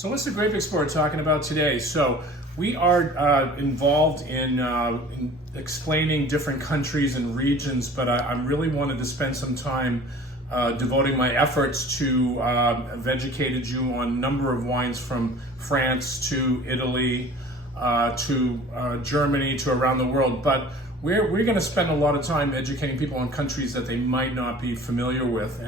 So what's the Grape Explorer talking about today? So we are involved in explaining different countries and regions, but I really wanted to spend some time devoting my efforts to I've educated you on a number of wines from France to Italy to Germany to around the world. But we're going to spend a lot of time educating people on countries that they might not be familiar with.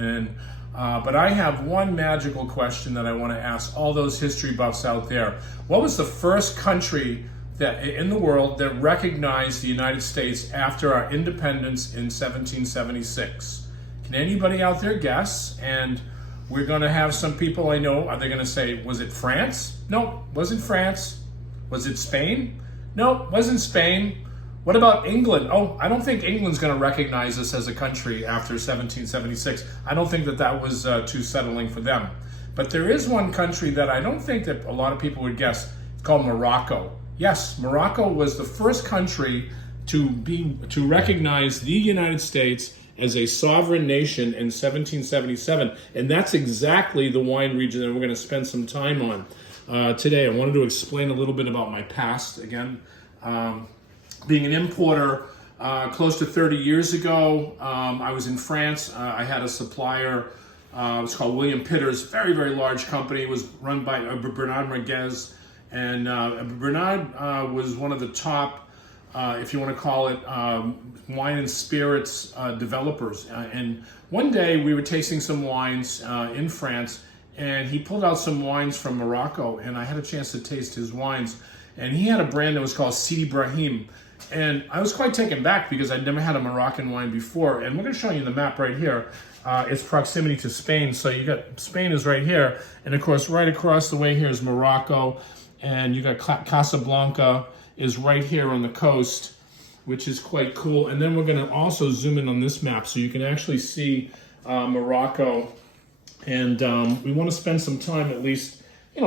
But I have one magical question that I want to ask all those history buffs out there. What was the first country that in the world that recognized the United States after our independence in 1776? Can anybody out there guess? And we're going to have some people I know, are they going to say, was it France? No, wasn't France. Was it Spain? No, wasn't Spain. What about England? Oh, I don't think England's going to recognize us as a country after 1776. I don't think that was too settling for them. But there is one country that I don't think that a lot of people would guess. It's called Morocco. Yes, Morocco was the first country to recognize the United States as a sovereign nation in 1777. And that's exactly the wine region that we're going to spend some time on today. I wanted to explain a little bit about my past again. Being an importer close to 30 years ago, I was in France. I had a supplier, it was called William Pitter's, very, very large company. It was run by Bernard Merguez. And Bernard was one of the top, if you want to call it, wine and spirits developers. And one day we were tasting some wines in France, and he pulled out some wines from Morocco, and I had a chance to taste his wines. And he had a brand that was called Sidi Brahim. And I was quite taken back because I'd never had a Moroccan wine before. And we're going to show you the map right here. Its proximity to Spain. So you got Spain is right here. And of course, right across the way here is Morocco. And you got Casablanca is right here on the coast, which is quite cool. And then we're going to also zoom in on this map so you can actually see Morocco. And we want to spend some time at least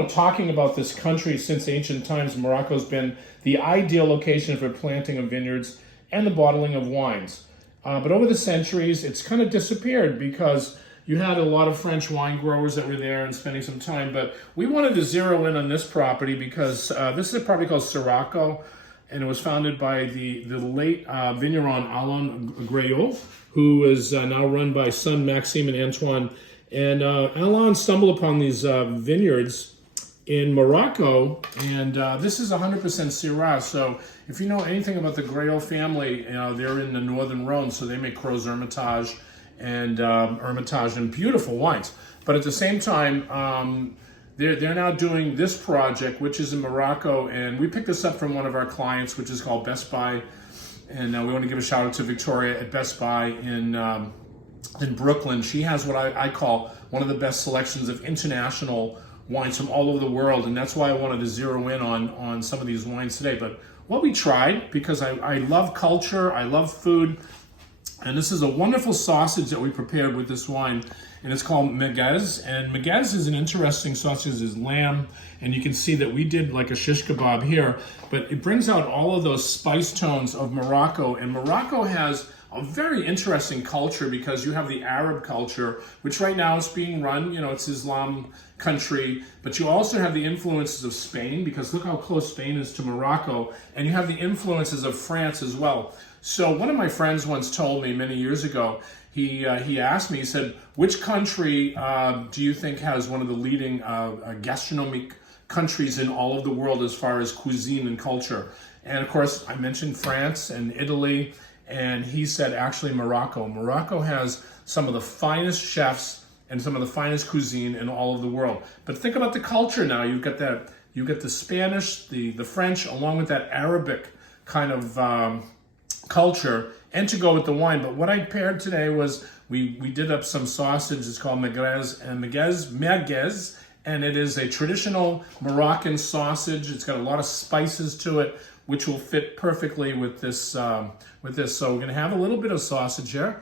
talking about this country. Since ancient times, Morocco's been the ideal location for planting of vineyards and the bottling of wines. But over the centuries, it's kind of disappeared because you had a lot of French wine growers that were there and spending some time. But we wanted to zero in on this property because this is a property called Syrah, and it was founded by the late vigneron Alain Grape, who is now run by son Maxime and Antoine. And Alain stumbled upon these vineyards in Morocco, and this is 100% Syrah. So if you know anything about the Grape family, they're in the northern Rhone, so they make Gros Hermitage and beautiful wines. But at the same time, they're now doing this project, which is in Morocco, and we picked this up from one of our clients, which is called Best Buy. And we want to give a shout out to Victoria at Best Buy in Brooklyn. She has what I call one of the best selections of international wines from all over the world, and that's why I wanted to zero in on some of these wines today. But what we tried, because I love culture, I love food, and this is a wonderful sausage that we prepared with this wine, and it's called merguez. And merguez is an interesting sausage. It's lamb, and you can see that we did like a shish kebab here, but it brings out all of those spice tones of Morocco. And Morocco has a very interesting culture because you have the Arab culture, which right now is being run, it's Islam country, but you also have the influences of Spain, because look how close Spain is to Morocco, and you have the influences of France as well. So one of my friends once told me many years ago, he asked me, he said, which country do you think has one of the leading gastronomic countries in all of the world as far as cuisine and culture? And of course, I mentioned France and Italy, and he said actually Morocco. Morocco has some of the finest chefs and some of the finest cuisine in all of the world. But think about the culture now. You get the Spanish, the French, along with that Arabic kind of culture, and to go with the wine. But what I paired today was we did up some sausage. It's called merguez, and it is a traditional Moroccan sausage. It's got a lot of spices to it, which will fit perfectly with this. So we're going to have a little bit of sausage here.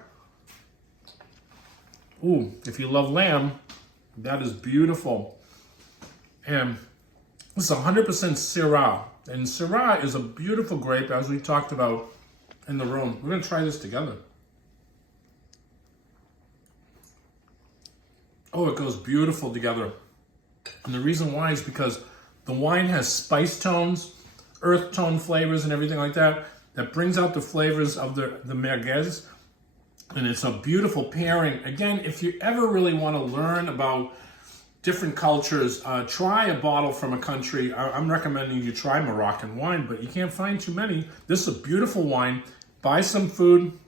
Ooh, if you love lamb, that is beautiful. And this is 100% Syrah. And Syrah is a beautiful grape, as we talked about in the room. We're going to try this together. Oh, it goes beautiful together. And the reason why is because the wine has spice tones, earth tone flavors and everything like that, that brings out the flavors of the merguez. And it's a beautiful pairing. Again, if you ever really want to learn about different cultures, try a bottle from a country. I'm recommending you try Moroccan wine, but you can't find too many. This is a beautiful wine. Buy some food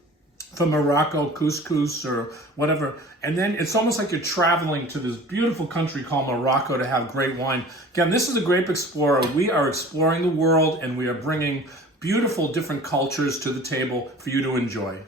from Morocco, couscous or whatever, and then it's almost like you're traveling to this beautiful country called Morocco to have great wine. Again, this is a Grape Explorer. We are exploring the world, and we are bringing beautiful different cultures to the table for you to enjoy.